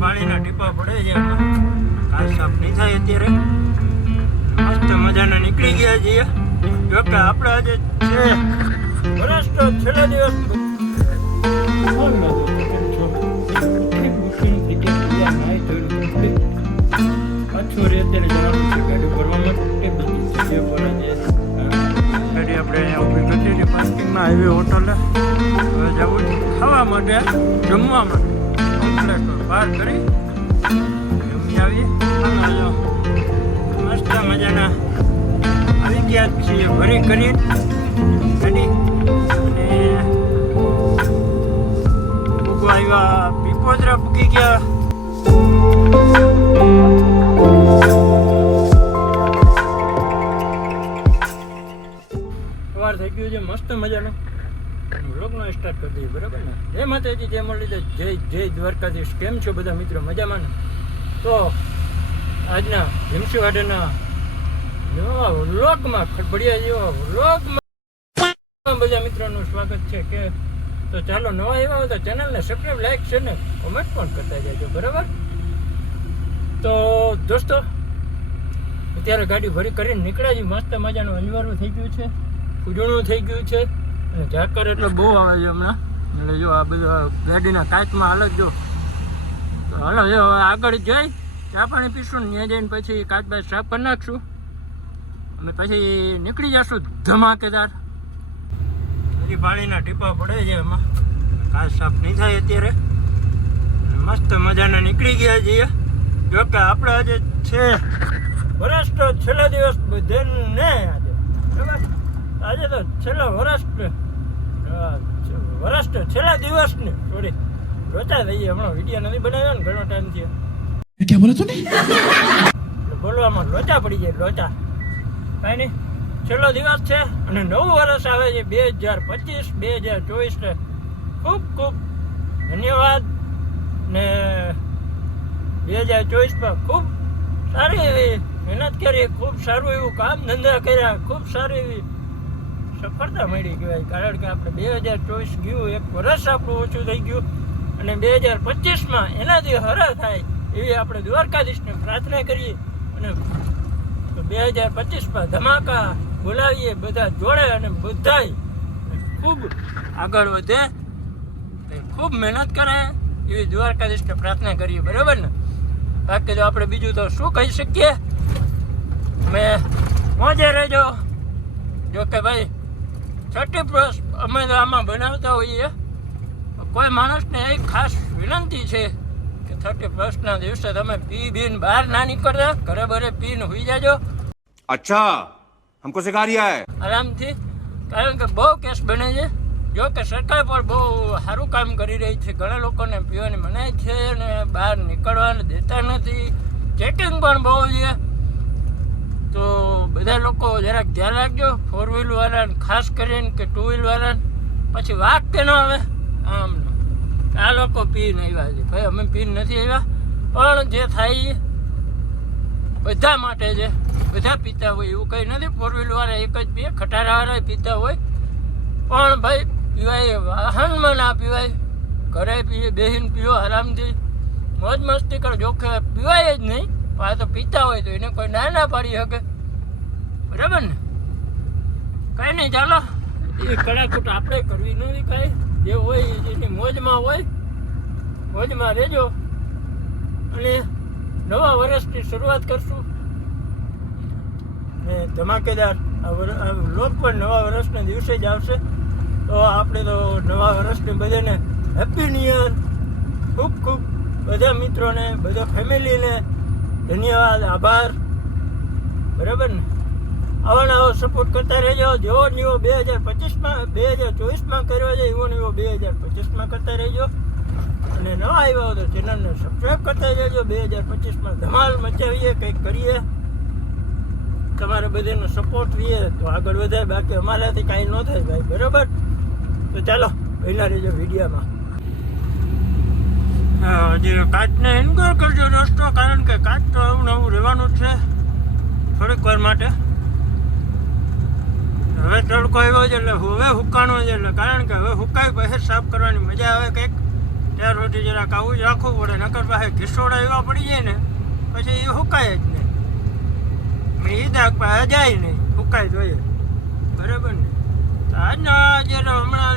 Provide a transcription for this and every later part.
પાણીના ટીપા પડે છે આ સાફ નહીં થાય અત્યારે. મસ્ત મજાના નીકળી ગયા છીએ જોકે આપણે આજે છે. વર્ષ તો છેલ્લા દિવસ. ગાડી આપણે આવી ઊભી કરી હતી પાર્કિંગમાં હાઈવે હોટલે હવે જવું ખાવા માટે, જમવા માટે. બહાર કરી. જમી આવીએ મસ્ત મજાના આવી ગયા છીએ ભરી કરી અને આવ્યા. પીપોદરા પૂકી ગયા. સવાર થઈ ગયું છે. મસ્ત મજાનો. વ્લોગનો સ્ટાર્ટ કરી દઈએ બરાબર ને? જય માતાજી, જય મુરલીધર, જય જય દ્વારકાધીશ. કેમ છો બધા મિત્રો? મજામાં ને? તો આજના ભીમસીવાડાના નવા વ્લોગમાં, ખડબડિયા જેવા વ્લોગમાં બધા મિત્રોનું સ્વાગત છે કે તો ચાલો નવા એવા હોય તો ચેનલને સબસ્ક્રાઈબ લાઈક છે ને કોમેન્ટ પણ કરતા જજો, બરાબર? તો દોસ્તો, અત્યારે ગાડી ભરી કરીને નીકળ્યા છીએ. મસ્ત મજાનું અનિવાર્ય થઈ ગયું છે. ઉજવણું થઈ ગયું છે. ઝાકર એટલે બહુ આવે છે હમણાં. એટલે જો આ બધા ગાડીના કાચમાં હાલત જો. હાલો, જો હવે આગળ જઈ, ચા પાણી પીશું ને ત્યાં જઈને પછી કાચ બાજ સાફ કરી નાખશું. અને પછી નીકળી જશું ધમાકેદાર. હજી પાણીના ટીપા પડે છે એમાં. કાચ સાફ નહીં થાય અત્યારે. મસ્ત મજાના નીકળી ગયા છીએ. જોકે આપણે આજે છે વરસ તો છેલ્લા દિવસ બધાને આજે તો છેલ્લા વર્ષને વર્ષને છેલ્લા દિવસને. સોરી રોચા થઈએ હમણાં વીડિયો નથી બનાવ્યો ને ઘણો ટાઈમ થયો. ક્યાં બોલો ને? બોલવામાં લોચા પડી જાય લોચા. કાંઈ નહીં. છેલ્લો દિવસ છે અને નવું વર્ષ આવે છે બે હજાર પચીસ બે હજાર ચોવીસ ને. ખૂબ ખૂબ ધન્યવાદ. ને બે હજાર ચોવીસમાં ખૂબ સારી એવી મહેનત કરી ખૂબ સારું એવું કામ ધંધા કર્યા ખૂબ સારી એવી સફળતા મળી કહેવાય. કારણ કે આપણે બે હજાર ચોવીસ ગયું, એક વર્ષ આપણું ઓછું થઈ ગયું અને બે હજાર પચીસમાં એનાથી હરા થાય એવી આપણે દ્વારકાધીશને પ્રાર્થના કરીએ અને બે હજાર પચીસમાં ધમાકા બોલાવીએ બધા જોડે અને બધાય ખૂબ આગળ વધે ખૂબ મહેનત કરે એવી દ્વારકાધીશને પ્રાર્થના કરીએ. બરાબર ને? બાકી તો આપણે બીજું તો શું કહી શકીએ? મેં મોજે રહેજો. જો કે ભાઈ છઠ્ઠી પ્રસ અમે આમાં બનાવતા હોઈએ. કોઈ માણસને એ ખાસ વિનંતી છે કે થર્ટી ફર્સ્ટના દિવસે તમે પી બીન બહાર ના નીકળતા ઘરે ભરે પીને હોઈ જાજો. અચ્છા હમકો સિખા રહ્યા હે આરામથી કારણ કે બહુ કેસ બને છે. જો કે સરકાર પણ બહુ સારું કામ કરી રહી છે. ઘણા લોકોને પીવાની મનાય છે અને બહાર નીકળવાને દેતા નથી. ચેકિંગ પણ બહુ છે. તો બધા લોકો જરાક ધ્યાન રાખજો. ફોર વ્હીલ વાળાને ખાસ કરીને કે ટુ વ્હીલ વાળાને. પછી વાક કે ન આવે? આમ આ લોકો પીને આવ્યા છે. ભાઈ, અમે પીને નથી આવ્યા, પણ જે થાય બધા માટે છે. બધા પીતા હોય એવું કંઈ નથી. ફોર વ્હીલ વાળા એક જ પીએ ખટારાવાળા પીતા હોય. પણ ભાઈ, પીવાય વાહનમાં ના પીવાય. ઘરે પીએ, બેહીને પીવો આરામથી. મોજ મસ્તી કરો. જોખે પીવાય જ નહીં. આ તો પીતા હોય તો એને કોઈ ના ના પાડી શકે. બરાબર ને? કઈ નહીં, ચાલો. એ કડાકૂટ આપણે કરવી નથી કાંઈ. જે હોય એની મોજમાં હોય, મોજમાં રહેજો. અને નવા વર્ષની શરૂઆત કરશું. ને ધમાકેદાર લોક પણ નવા વર્ષના દિવસે જ આવશે. તો આપણે તો નવા વર્ષને બધાને હેપી ન્યુ યર ખૂબ ખૂબ. બધા મિત્રોને, બધા ફેમિલીને ધન્યવાદ આભાર. બરાબર ને? આવા સપોર્ટ કરતા રહેજો. જેવો નીવો બે હજાર પચીસમાં, બે હજાર ચોવીસમાં કર્યો છે, એવો નીવો બે હજાર પચીસમાં કરતા રહેજો. અને ન આવ્યા હોય તો ચેનલને સબસ્ક્રાઈબ કરતા રહેજો. બે હજાર પચીસમાં ધમાલ મચાવીએ, કંઈક કરીએ. તમારે બધાનો સપોર્ટ રહીએ તો આગળ વધાય બાકી અમારાથી કાંઈ ન થાય ભાઈ. બરાબર? તો ચાલો પહેલાં રહેજો વિડીયોમાં. હજી કાચને એન્કર કરજો દોસ્તો કારણ કે કાચ તો એવું ને એવું રહેવાનું છે થોડીક વાર માટે. હવે તડકો આવ્યો છે એટલે હવે હુકાણો છે એટલે કારણ કે હવે હુકાય પછી સાફ કરવાની મજા આવે કંઈક. ત્યાર સુધી જરાક આવું જ રાખવું પડે, નકર પાસે ઘીસોડા એવા પડી જાય ને, પછી એ હુકાય જ નહીં. એ દાગ પાસે જાય નહીં, હુકાય જોઈએ. બરાબર ને? આજના જે હમણાં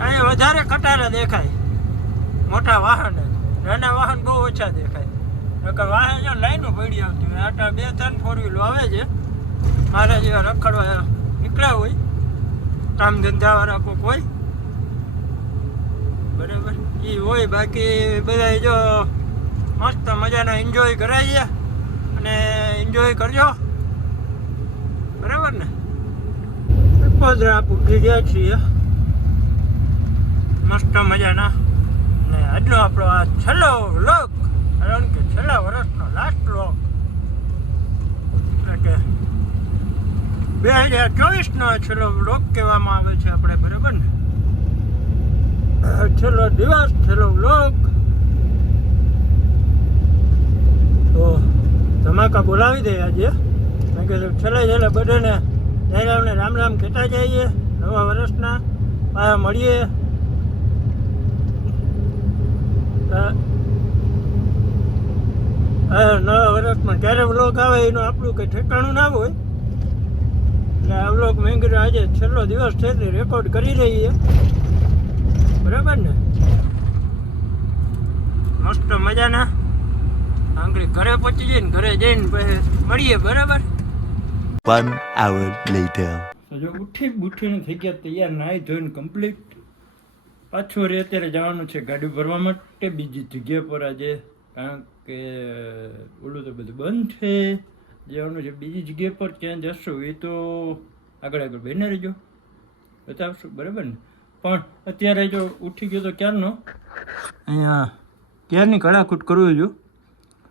અહીંયા વધારે કટારા દેખાય. મોટા વાહન. નાના વાહન બહુ ઓછા દેખાય. નકર વાહન જો લાઈનો પડી આવતી હોય, આટા બે, ત્રણ ફોર વ્હીલો આવે છે. મારા જેવા રખડવા નીકળ્યા હોય, કામ ધંધાવાળા કોઈક હોય. બરાબર? એ હોય, બાકી બધા જો મસ્ત મજાના એન્જોય કરાવીએ અને એન્જોય કરજો. બરાબર ને? આપું પૂકી ગયા છીએ. મસ્ત મજાના. ને આજનો આપણો આ છેલ્લો વ્લોગ કારણ કે છેલ્લા વર્ષનો લાસ્ટ વ્લોગ એટલે બે હજાર ચોવીસનો છેલ્લો વ્લોગ કહેવામાં આવે છે આપણે, બરાબર ને? છેલ્લો દિવસ, છેલ્લો વ્લોગ તો ધમાકા બોલાવી દે આજે. મેં કીધું છેલ્લે છેલ્લે બધાને જયરામને રામ રામ કહેતા જઈએ. નવા વર્ષના મળીએ. અ, આ નવા વર્ષમાં ક્યારે વ્લોગ આવે એનું આપણું કંઈ ઠેકાણું ના હોય. એટલે આ વ્લોગ મેં કીધું આજે છેલ્લો દિવસ છે એટલે રેકોર્ડ કરી રહીએ બરાબર ને? મસ્ત મજાના. આંગળી ઘરે પહોંચી જઈને ઘરે જઈને પછી મળીએ બરાબર? One hour later. તો જો ઉઠી બુઠીને થઈ ગયા તૈયાર નાહી ધોઈને કમ્પ્લીટ પાછું રે, અત્યારે જવાનું છે ગાડી ભરવા માટે. બીજી જગ્યા પર આજે, કારણ કે, ઓલું તો બધું બંધ છે. જવાનું છે બીજી જગ્યા પર, ત્યાં જશું એ તો આગળ આગળ બને રહેજો. બતાવશું, બરાબર ને? પણ અત્યારે જો ઉઠી ગયો તો ક્યારનો? અહીંયા ક્યારની કડાકૂટ કરવું છું?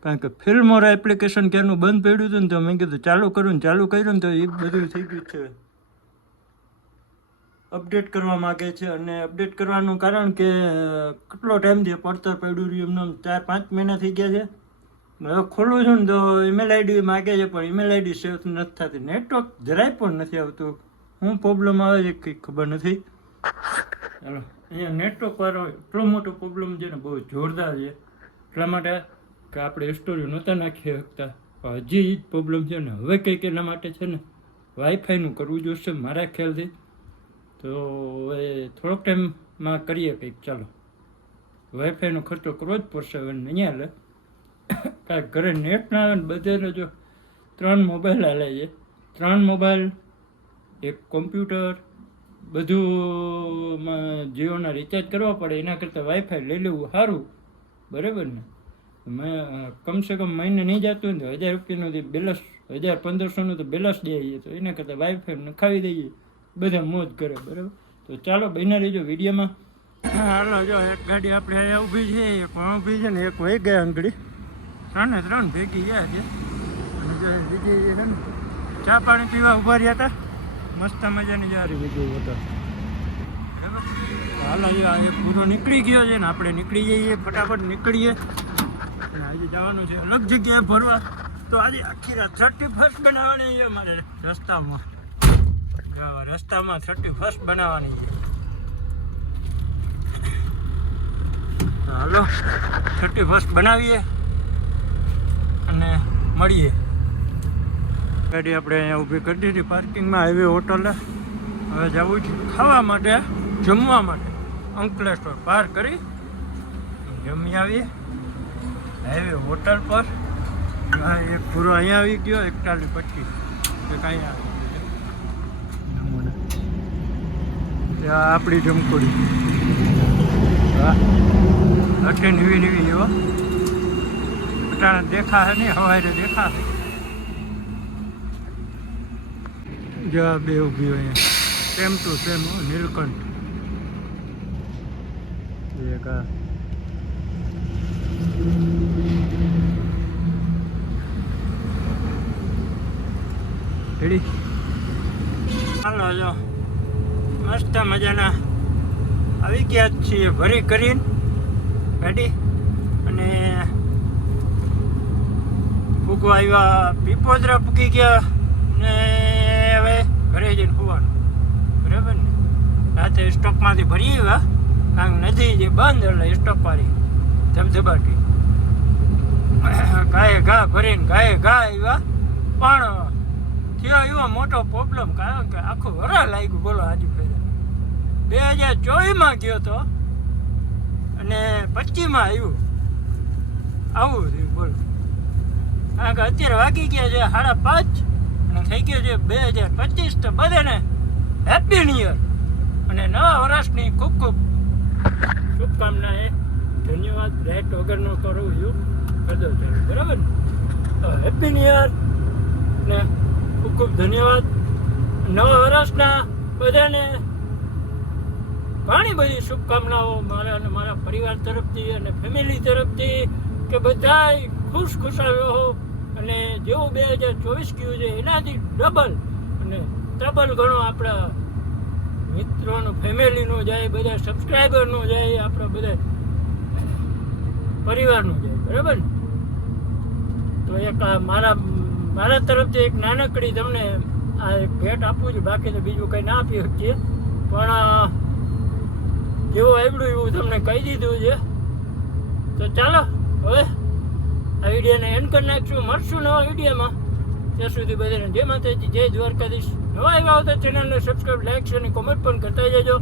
કારણ કે ફિલ્મોરા એપ્લિકેશન ક્યારનું બંધ પડ્યું હતું ને તો મેં કીધું ચાલુ કરું ને ચાલુ કર્યું ને તો એ બધું થઈ ગયું છે. અપડેટ કરવા માગે છે અને અપડેટ કરવાનું કારણ કે કેટલો ટાઈમથી પડતર પડ્યું રહ્યું એમને? ચાર, પાંચ મહિના થઈ ગયા છે. હવે ખોલું છું ને તો ઈમેલ આઈડી માગે છે, પણ ઈમેલ આઈડી સેવ નથી થતી. નેટવર્ક જરાય પણ નથી આવતું. શું પ્રોબ્લેમ આવે છે કંઈ ખબર નથી. ચાલો અહીંયા નેટવર્ક વાળો એટલો મોટો પ્રોબ્લેમ છે ને, બહુ જોરદાર છે. એટલા માટે કે આપણે સ્ટોરી નહોતા નાખી શકતા. હજી જ પ્રોબ્લેમ છે ને, હવે કંઈક એના માટે છે ને વાઈફાઈનું કરવું જોઈશે મારા ખ્યાલથી. તો હવે થોડોક ટાઈમમાં કરીએ કંઈક, ચાલો. વાઈફાઈનો ખર્ચો કરવો જ પડશે હવે નહીં હાલે કાંઈ ઘરે નેટ ના આવે ને બધે જો ત્રણ મોબાઈલ હાલે છે. ત્રણ મોબાઈલ એક કોમ્પ્યુટર બધું જીઓના રિચાર્જ કરવા પડે, એના કરતાં વાઈફાઈ લઈ લેવું સારું. બરાબર ને? મેં કમસે કમ મહિને નહીં જતું ને તો હજાર રૂપિયાનું બેલેન્સ હજાર પંદરસોનું તો બેલેન્સ દઈએ તો એના કરતાં વાઈફાઈ નખાવી દઈએ. બધા મોજ કરે, બરાબર? તો ચાલો, બન્યા રહીજો વિડીયોમાં. હાલો, જો એક ગાડી આપણે અહીંયા ઊભી છે, એક ઊભી છે ને એક વહી ગયા ત્રણ ત્રણે ત્રણ ભેગી ગયા છે. અને જો બીજી ચા પાણી પીવા ઊભા રહ્યા હતા. મસ્ત મજાની જારી બીજું હતા. હાલો, જો આ પૂરો નીકળી ગયો છે ને, આપણે નીકળી જઈએ, ફટાફટ નીકળીએ. અને આજે જવાનું છે અલગ જગ્યાએ ફરવા તો આજે આખી રાત થર્ટી ફર્સ્ટ બનાવવાની છે મારે રસ્તામાં. રસ્તામાં થર્ટી ફર્સ્ટ બનાવવાની છે. હાલો, થર્ટી ફર્સ્ટ બનાવીએ અને મળીએ. ગાડી આપણે અહીંયા ઊભી કરી દીધી. પાર્કિંગમાં આવી હોટલે. હવે જવું છે ખાવા માટે, જમવા માટે. અંકલેશ્વર પાર કરી જમી આવીએ. હાઈવે હોટલ પર. એક પૂરો અહીંયા આવી ગયો એકતાલી પચીસ. એક અહીંયા આવી ગયો. આપણી જમકોડી હટે નીવી નીવી એવો દેખા દેખાશે નહીં, હવારે જો આ બે ઊભી હોય સેમ ટુ સેમ નીલકંઠ. એક આ. રેડી? હાલો. મસ્ત મજાના આવી ગયા છીએ ભરી કરીને. ગાડી અને પૂગવા આવ્યા, પીપોદરા પૂકી ગયા ને હવે ઘરે જઈને હોવાનું બરાબર ને? રાતે સ્ટોકમાંથી ભરી આવ્યા કારણ નદી જે બંધ એટલે સ્ટોકવાળી ધબધબાટી. ગાયે ઘા ભરીને ગાયે ઘા આવ્યા, પણ થયો એવો મોટો પ્રોબ્લેમ કારણ કે આખું વરા લાગ્યું બોલો આજુ ફેરે. બે હજાર ચોવીસમાં ગયો તો અને પચીસમાં આવ્યું. આવું થયું, બોલો. કારણ કે અત્યારે વાગી ગયા છે સાડા પાંચ અને થઈ ગયો છે બે હજાર પચીસ તો બધાને હેપી ન્યુ યર અને નવા વર્ષની ખૂબ ખૂબ શુભકામના એ ધન્યવાદ રેટ વગરનો કરું યુ કરતો છે બરાબર? તો હેપી ન્યુ યર ને ખૂબ ખૂબ ધન્યવાદ. નવા વર્ષના બધાને ઘણી બધી શુભકામનાઓ મારા અને મારા પરિવાર તરફથી અને ફેમિલી તરફથી કે બધાય ખુશ ખુશાલ રહો અને જેવું બે હજાર ચોવીસ ગયું છે, એનાથી ડબલ અને ડબલ ઘણો આપણા મિત્રોનું ફેમિલીનો જાય, બધા સબસ્ક્રાઈબરનો જાય, આપણા બધા પરિવારનું જાય, બરાબર? તો એક મારા મારા તરફથી એક નાનકડી તમને આ ભેટ આપું છું, બાકી તો બીજું કંઈ ના આપી શકીએ. પણ જેવું આવડ્યું એવું તમને કહી દીધું છે. તો ચાલો, હવે આ વિડીયોને એન્ડ કરી નાખશું. મળશું નવા વિડીયોમાં. ત્યાં સુધી બધાને જય માતાજી, જય દ્વારકાધીશ. નવા આવ્યા હોય તો ચેનલને સબસ્ક્રાઈબ લાઈક અને કોમેન્ટ પણ કરતા જજો.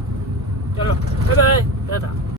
ચલો બાય બાય દાદા